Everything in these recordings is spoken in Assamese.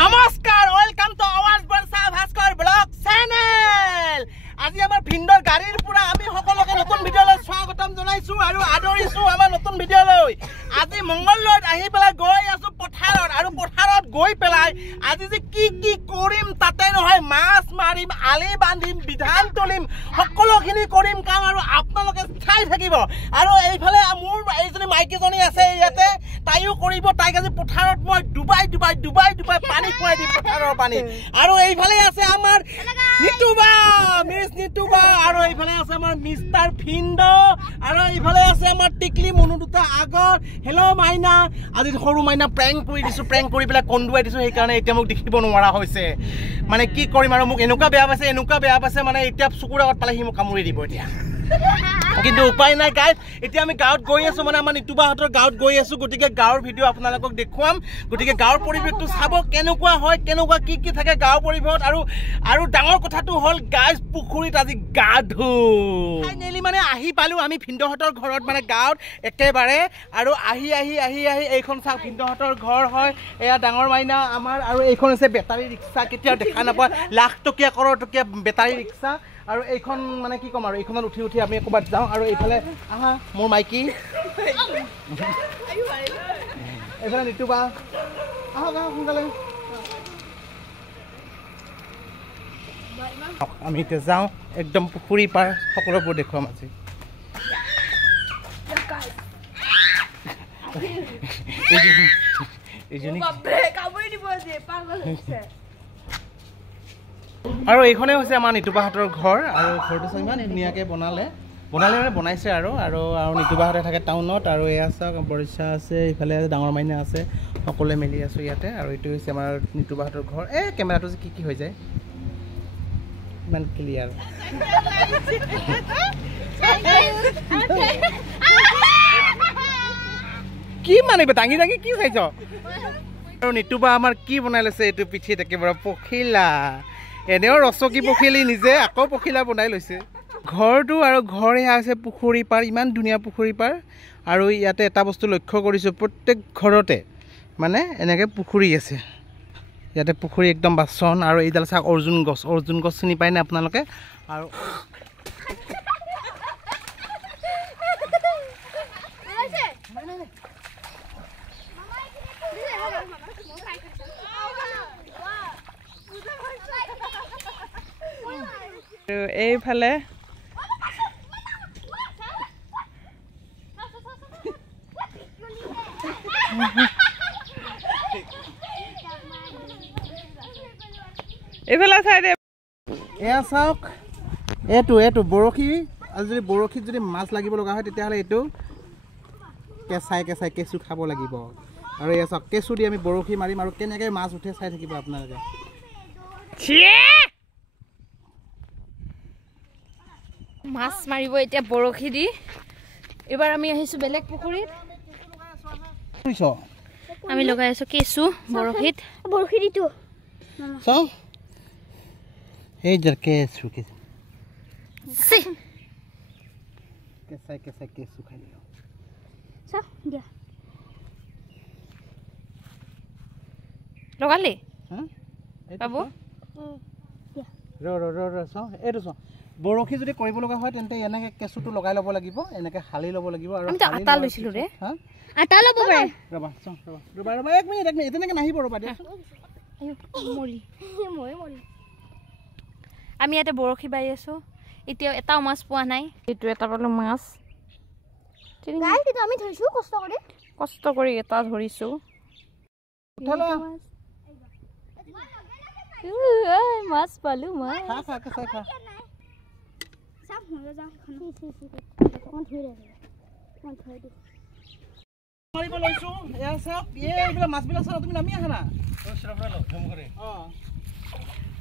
নমস্কাৰ ওয়েলকাম টু আৱাজ বৰসা ভাস্কৰ ব্লগ চেনেল। আজি আমাৰ ভিন্ডৰ গাড়ীৰ পৰা আমি সকলোকে নতুন ভিডিঅ'লৈ স্বাগতম জনাইছো আৰু আদৰিছো আমাৰ নতুন ভিডিঅ'লৈ। আজি মংগলদৈত আহি পেলাই গৈ আছো পথাৰত আৰু পথাৰত গৈ পেলাই আজি যে কি কৰিম তাতে নহয় মাছ মাৰিম, আলি বান্ধিম, বিধান তুলিম, সকলোখিনি কৰিম কাম আৰু আপোনালোকে চাই থাকিব। আৰু এইফালে মোৰ এইজনী মাইকীজনী আছে ইয়াতে, তাইও কৰিব। তাইক আজি পথাৰত মই ডুবাই পানী খুৱাই দিম পথাৰৰ পানী। আৰু এইফালে আছে আমাৰ নিতুবা মিছ নিতুবা, আৰু এইফালে আছে আমাৰ মিষ্টাৰ ভিন্ড, আৰু এইফালে আছে আমাৰ টিকলি মনু দুটা আগত। হেল্ল' মাইনা। আজি সৰু মাইনা প্ৰেংক কৰি দিছো, প্ৰেংক কৰি পেলাই কন্দুৱাই দিছো, সেইকাৰণে এতিয়া মোক দেখিব নোৱাৰা হৈছে। মানে কি কৰিম আৰু মোক এনেকুৱা বেয়া পাইছে মানে এতিয়া চকুৰ আগত পালে সি মোক কামুৰি দিব এতিয়া। কিন্তু উপায় নাই গাইজ, এতিয়া আমি গাঁৱত গৈ আছো, মানে আমাৰ নিতুবাহঁতৰ গাঁৱত গৈ আছো। গতিকে গাঁৱৰ ভিডিঅ' আপোনালোকক দেখুৱাম। গতিকে গাঁৱৰ পৰিৱেশটো চাব কেনেকুৱা হয়, কেনেকুৱা কি থাকে গাঁৱৰ পৰিৱেশত। আৰু ডাঙৰ কথাটো হ'ল গাইজ, পুখুৰীত আজি গা ধুম। ফাইনেলি মানে আহি পালো আমি ভিন্দহঁতৰ ঘৰত, মানে গাঁৱত একেবাৰে। আৰু আহি এইখন চাওক ভিন্দহঁতৰ ঘৰ হয়। এয়া ডাঙৰ মাইনা আমাৰ, আৰু এইখন হৈছে বেটাৰী ৰিক্সা, কেতিয়াও দেখা নাপায়, লাখ টকীয়া কৰড় টকীয়া বেটাৰী ৰিক্সা। আৰু এইখন মানে কি ক'ম আৰু, এইখনত উঠি আমি ক'ৰবাত যাওঁ। আৰু এইফালে আহা মোৰ মাইকী, এইফালে নিতুবা, আহক সোনকালে। আমি এতিয়া যাওঁ একদম পুখুৰী পাৰ, সকলোবোৰ দেখুৱাম আজি। আৰু এইখনে হৈছে আমাৰ নিতুবাহঁতৰ ঘৰ। আৰু ঘৰটো চাই ইমান ধুনীয়াকৈ বনালে মানে বনাইছে। আৰু নিতুবাহঁতে থাকে টাউনত। আৰু এয়া চাওক বৰিষা আছে, ইফালে ডাঙৰ মাইনা আছে, সকলোৱে মিলি আছো ইয়াতে। আৰু এইটো হৈছে আমাৰ নিতুবাহঁতৰ ঘৰ। এই কেমেৰাটো যে কি হৈ যায় ইমান ক্লিয়াৰ। কি মানিব দাঙি কি চাইছ? আৰু নিতুবা আমাৰ কি বনাই লৈছে এইটো পিঠিত, একেবাৰে পখিলা। এনেও ৰচকী পখিলি, নিজে আকৌ পখিলা বনাই লৈছে। ঘৰটো আৰু ঘৰ এয়া হৈছে পুখুৰী পাৰ, ইমান ধুনীয়া পুখুৰী পাৰ। আৰু ইয়াতে এটা বস্তু লক্ষ্য কৰিছোঁ, প্ৰত্যেক ঘৰতে মানে এনেকৈ পুখুৰী আছে। ইয়াতে পুখুৰী একদম বাচন। আৰু এইডাল চাওক অৰ্জুন গছ চিনি পায়নে আপোনালোকে? আৰু এইফালে চাই দে, এয়া চাওক এইটো বৰশী। আৰু যদি বৰশীত যদি মাছ লাগিব লগা হয় তেতিয়াহ'লে এইটো কেঁচাই কেঁচু খাব লাগিব। আৰু এয়া চাওক কেঁচু দি আমি বৰশী মাৰিম, আৰু কেনেকৈ মাছ উঠে চাই থাকিব আপোনালোকে। মাছ মাৰিব এতিয়া বৰশী দি। এইবাৰ আমি আহিছো বেলেগ পুখুৰীত, আমি লগাই আছো কেঁচু বৰশীত। বৰশী দিটো এই যে কেঁচু খাই লগালি বাবু। এইটো চ বৰশী যদি কৰিব লগা হয় তেন্তে এনেকে কেঁচুটো লগাই ল'ব লাগিব, এনেকে হালি ল'ব লাগিব। আৰু আটা লৈছিলো ৰে, আটা ল'ব পাৰে। ৰবা এক মিনিট তেনেকে নাহিব, ৰবা দিয়া। আমি ইয়াতে বৰশী বাই আছো, এতিয়াও এটাও মাছ পোৱা নাই। এইটো এটা পালো মাছ, আমি ধৰিছো কষ্ট কৰি এটা ধৰিছো। মাছ পালো মাছবিলাক চাওঁ, তুমি নামি আহা না।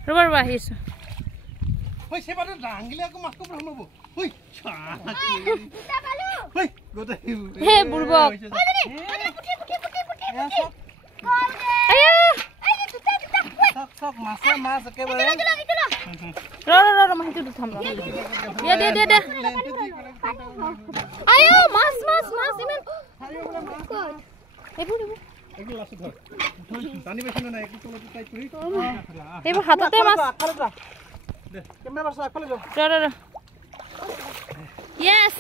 ৰবা আহিছো। মাছ একেবাৰে এইবোৰ হাততে মাছ Yes.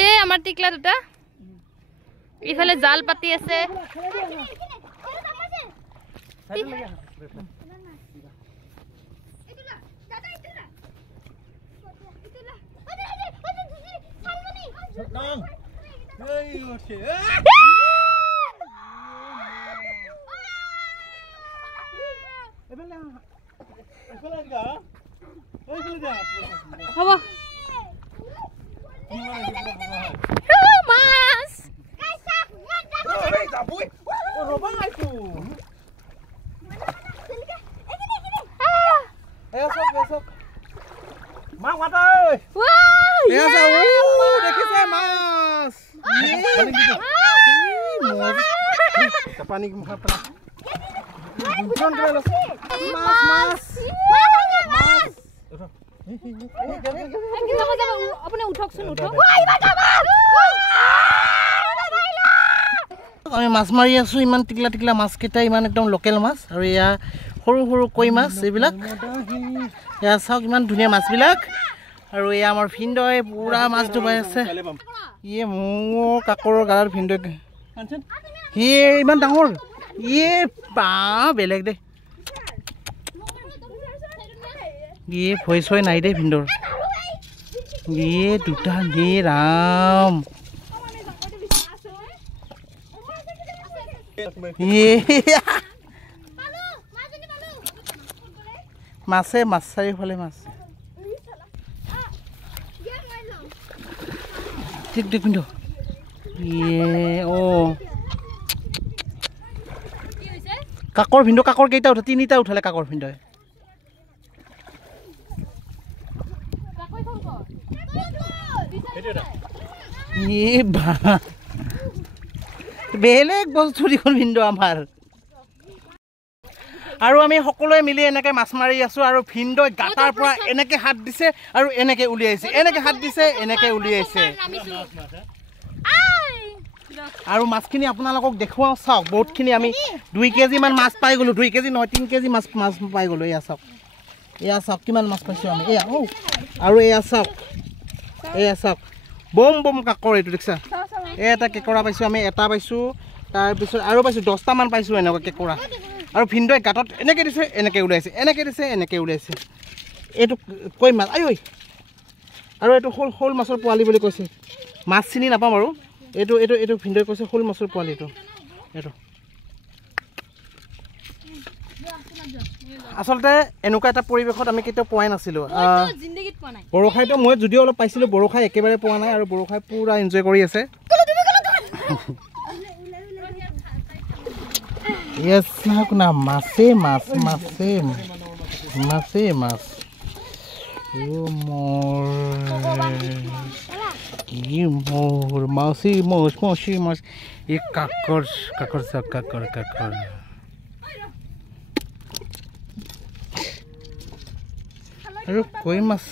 এই আমাৰ টিকলা দুটা ইফালে জাল পাতি আছে হ'ব মাছ আপুনি উঠকচোন উঠক আমি মাছ মাৰি আছো ইমান টিকলা টিকলা মাছ কেইটা ইমান একদম লোকেল মাছ আৰু এয়া সৰু সৰু কই মাছ এইবিলাক এয়া চাওক ইমান ধুনীয়া মাছবিলাক আৰু এয়া আমাৰ ভিনদই পুৰা মাছ ডুবাই আছে ইয়ে মোৰ কাকৰৰ গাৰ ভিনদই হি ইমান ডাঙৰ ইয়ে বা বেলেগ দে ইয়ে ভয় চয় নাই দে ভিনদৰ ইয়ে দুটা নে ৰাম মাছে মাছ চাৰিওফালে মাছ ঠিক দেখ পিন্ধ কাকৰ ভিন্দ কাকৰ কেইটা উঠে তিনিটা উঠালে কাকৰ ভিন্দই বেলেগ বস্তু দেখোন ভিন্দ আমাৰ আৰু আমি সকলোৱে মিলি এনেকে মাছ মাৰি আছো আৰু ভিন্দই গাটাৰ পৰা এনেকে হাত দিছে আৰু এনেকে উলিয়াইছে এনেকে হাত দিছে এনেকে উলিয়াইছে আৰু মাছখিনি আপোনালোকক দেখুৱাও চাওক বহুতখিনি আমি 2 কেজি মান মাছ পাই গলো 2 কেজি নহয় 3 কেজি মাছ পাই গলো এয়া চাওক কিমান মাছ পাইছো আমি এয়া আৰু এয়া চাওক বম বম কাকৰ এইটো দেখছা এটা কেকৰা পাইছো আমি এটা পাইছো তাৰপিছত আৰু পাইছো 10টা মান পাইছো এনেকুৱা কেকৰা আৰু ভিন্দই গাটত এনেকে দিছে এনেকে উলাইছে এনেকে দিছে এনেকে উলাইছে এইটো কই মাছ আই ঐ আৰু এইটো হোল মাছৰ পোৱালি বুলি কৈছে মাছ চিনি নাপাম আৰু এইটো ভিন্দই কৈছে হোল মাছৰ পোৱালি এইটো আসলতে এনেকুৱা এটা পৰিবেশত আমি কেতিয়াও পোৱাই নাছিলো বৰখাইটো মই যদিও অলপ পাইছিলো বৰখাই একেবাৰে পোৱা নাই আৰু বৰখাই পুৰা এনজয় কৰি আছে Yes, aku nak masih mas. Imor, masih mas. Kakor. Aduh, koi mas.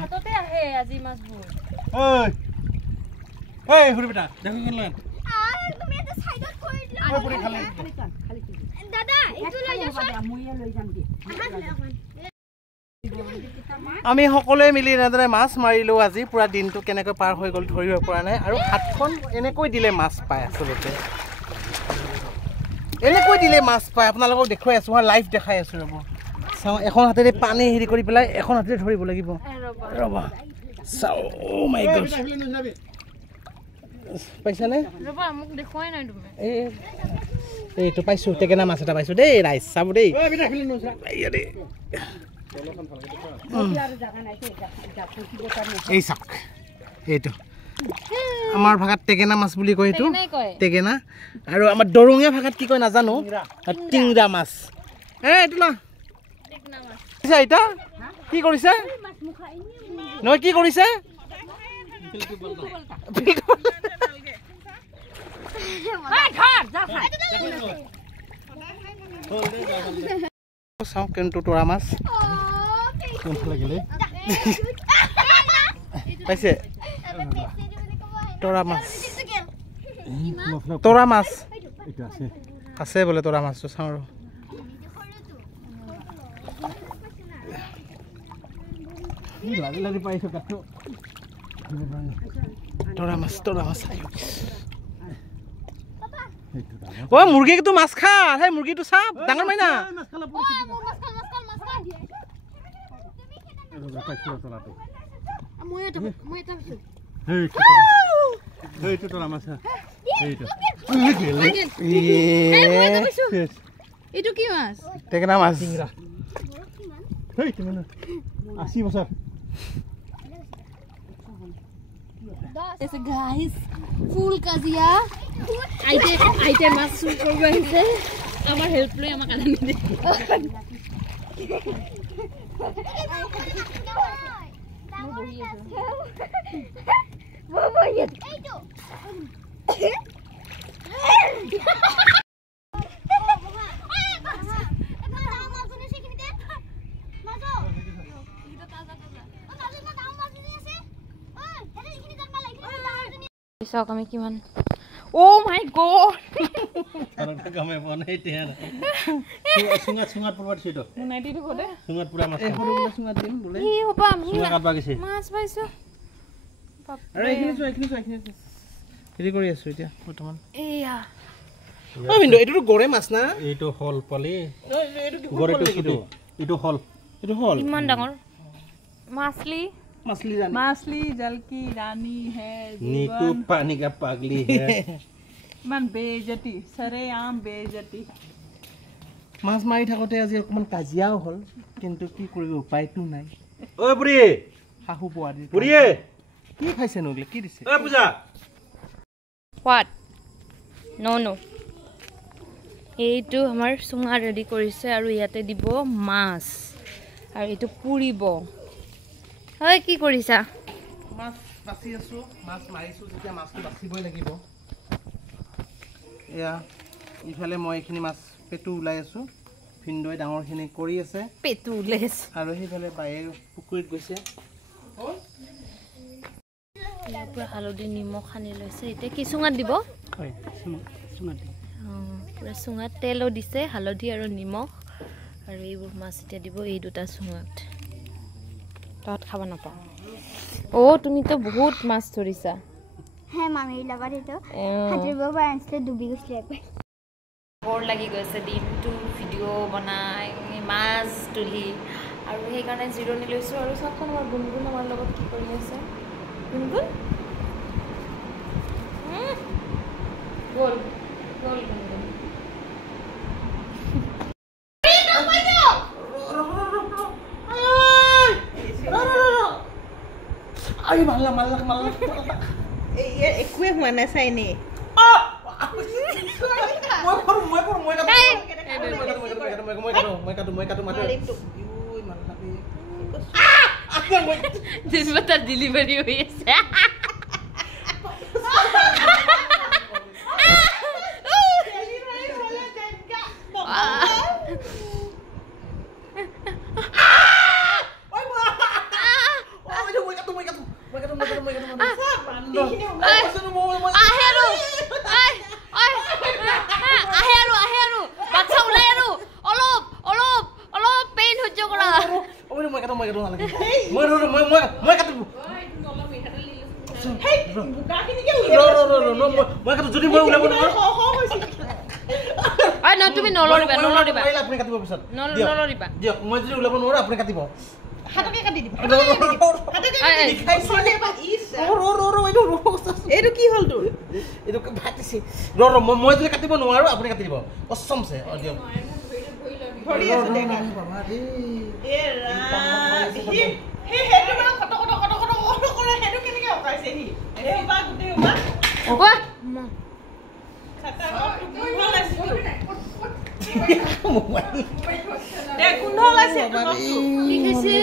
হাততে আহে আজি মাছবোৰ ঐ হুৰি বেটা দেখো কেন লয় তুমি এটা সাইডত কৰি দিলা ঐ পুৰি খালি দাদা ইটো লৈ যাছ মই লৈ যাম কি আমি সকলোৱে মিলি এনেদৰে মাছ মাৰিলো আজি পুৰা দিনটো কেনেকৈ পাৰ হৈ গ'ল ধৰিব পৰা নাই আৰু হাতখন এনেকৈ দিলে মাছ পায় আসলতে এনেকৈ দিলে মাছ পায় আপোনালোকক দেখুৱাই আছো মই লাইভ দেখাই আছো ৰব চাও এখন হাতেৰে পানী হেৰি কৰি পেলাই এখন হাতেৰে ধৰিব লাগিব ৰবা চাও ও মাই গড পইচা নে ৰবা মোক দেখুৱাই নাই তুমি এইটো পাইছো টেকেনা মাছ এটা পাইছো দেই ৰাইস চাব দেই ঐ বিটা খেলি নছা আইয়া দে এই চাক এইটো আমাৰ ভাষাত টেকেনা মাছ বুলি কয় এইটো টেকেনা আৰু আমাৰ দৰঙীয়া ভাষাত কি কয় নাজানো টিংৰা মাছ এইটো না টেকেনা মাছ এটা কি কৰিছে নহয় কি কৰিছে চাওঁ কিন্তু তোৰা মাছ পাইছে তোৰা মাছ তোৰা মাছ আছে বোলে তোৰা মাছটো চাওঁ আৰু তোৰা মাছ ও মুৰ্গীটো মাছ খা সেই মুৰ্গীটো চাপ ডাঙৰ মাইনা এইটো কি মাছ টেকেনা মাছ 80 বছৰ ऐसे गाइस फुल काजिया आइते माছ চুৰ কৰিব আহিছে আমাৰ হেল্প লৈ আমাক আনি দে Bisa kami kiman. Oh my god. Orang kami pun itu ya. Sungat purwat situ. Munai itu kode. Sungat pura mas. sungat din boleh Ih, opa, Sungat apa sih? Mas paiso. আৰু এইখিনি হেৰি কৰি আছো এতিয়া বৰ্তমান এয়া ও বিন্দু এটো গৰে মাছ না এইটো হল পালি এইটো কি গৰেটো কিটো এইটো হল ইমান ডাঙৰ মাছলি मासली जल की रानी है नीतू पानी का पागली है मन बेइज्जती सरेआम बेइज्जती মাছ মাৰি থাকোতে আজি অকমান কাজিয়াও হল কিন্তু কি কৰিব উপায়টো নাই ঐ বুঢ়ী হাহু পোৱাদি বুঢ়ীয়ে কি খাইছে নগলে কি দিছে ঐ পূজা What? No. এইটো আমাৰ সুঙা ৰেডি কৰিছে আৰু ইয়াতে দিব মাছ আৰু এইটো পুৰিব হয় কি কৰিছা মাছ বাছি আছো মাছ মাৰিছো যেতিয়া মাছটো বাছিবই লাগিব এয়া ইফালে মই এখিনি মাছ পেটু উলাই আছো ভিন্দই ডাঙৰখিনি কৰি আছে পেটুলেছ আৰু সেইফালে বায়ে পুকুৰীত গৈছে পুৰা হালধি নিমখ সানি লৈছে এতিয়া কি চুঙাত দিব হয় সুঙাত পুৰা চুঙাত তেলো দিছে হালধি আৰু নিমখ আৰু এইবোৰ মাছ এতিয়া দিব এই দুটা চুঙাত তাত খাব নাপাওঁ তুমিতো বহুত মাছ ধৰিছা হ্যাঁ মামিৰ লগত এইটো হাজিব পাৰিছিলে ডুবি গৈছিলে বৰ লাগি গৈছে দিনটো ভিডিঅ' বনাই মাছ তুলি আৰু সেইকাৰণে জিৰণি লৈছোঁ আৰু চাওকচোন আমাৰ গুণগুণ আমাৰ লগত কি কৰি আছে গুণগুণ গ'ল গুণগুণ আই মাল্লা একোৱে হোৱা নাই চাইনি जिसमें तर डिलीवरी हुई है তুমি নলৰিবা দিয়ক মই যদি ওলাব নোৱাৰো আপুনি কাটিব হাতকে কাটি দিব এইটো কি হ'ল তোৰ এইটো ভাটিছে মই যদি কাটিব নোৱাৰো আপুনি কাটি দিব কসমছে দিয়ক ধৰি আছে দেখা এ ৰা হে হেটো মানে কত কৰে হেটো কেনেকে অকাইছে হি এ বা গুটে বা ওৱা খাতা ভাল আছে এ কুণ্ড আছে কি খাইছে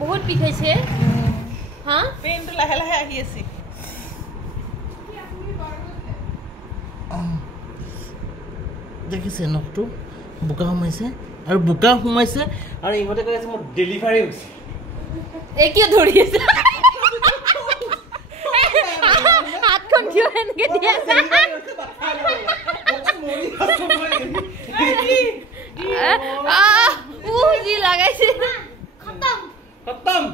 বহুত কি খাইছে হা পেইনটো লাহে লাহে আহি আছে দেখিছে নখটো বোকা সোমাইছে আৰু বোকা সোমাইছে আৰু ইহঁতে কৈ আছে মোৰ ডেলিভাৰী হৈছে এই কিয় ধৰি আছে হাতখন কিয় এনেকে দি আছে যি লাগাইছে খতম খতম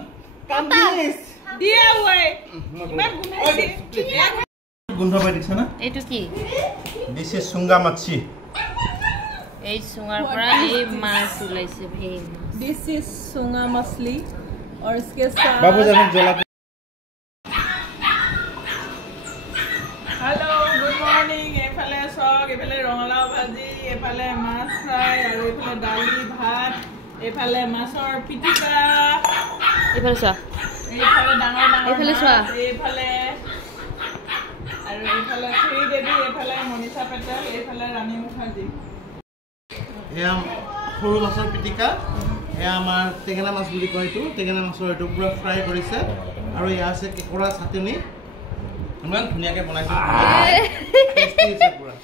কাম ফিনিশ দিয়া ওই ইমান গুনাইছে গোন্ধ পাই দিছা না এইটো কি দিছে সুঙ্গা মাছি এই সুঙাৰ পৰা এই মাছ ওলাইছে ভেই This is sunga machli और इसके साथ বাবু জানো জ্বলা हेलो गुड मॉर्निंग एफाले सग एफाले रंगलाव भाजी एफाले माछ फ्राई और एफाले दाली भात एफाले माछर पिटिका এইফালে চোৱা एफाले डाঙर डाঙर एफाले चोৱা। एफाले और एफाले श्री देवी एफाले मनीषा पेटेल एफाले रानी मुखार्जी এয়া সৰু মাছৰ পিটিকা এয়া আমাৰ টেঙেনা মাছ বুলি কয় এইটো টেঙেনা মাছৰ এইটো পুৰা ফ্ৰাই কৰিছে আৰু এয়া আছে কেকৰা চাটনি ইমান ধুনীয়াকৈ বনাইছে টেষ্টি হৈছে পুৰা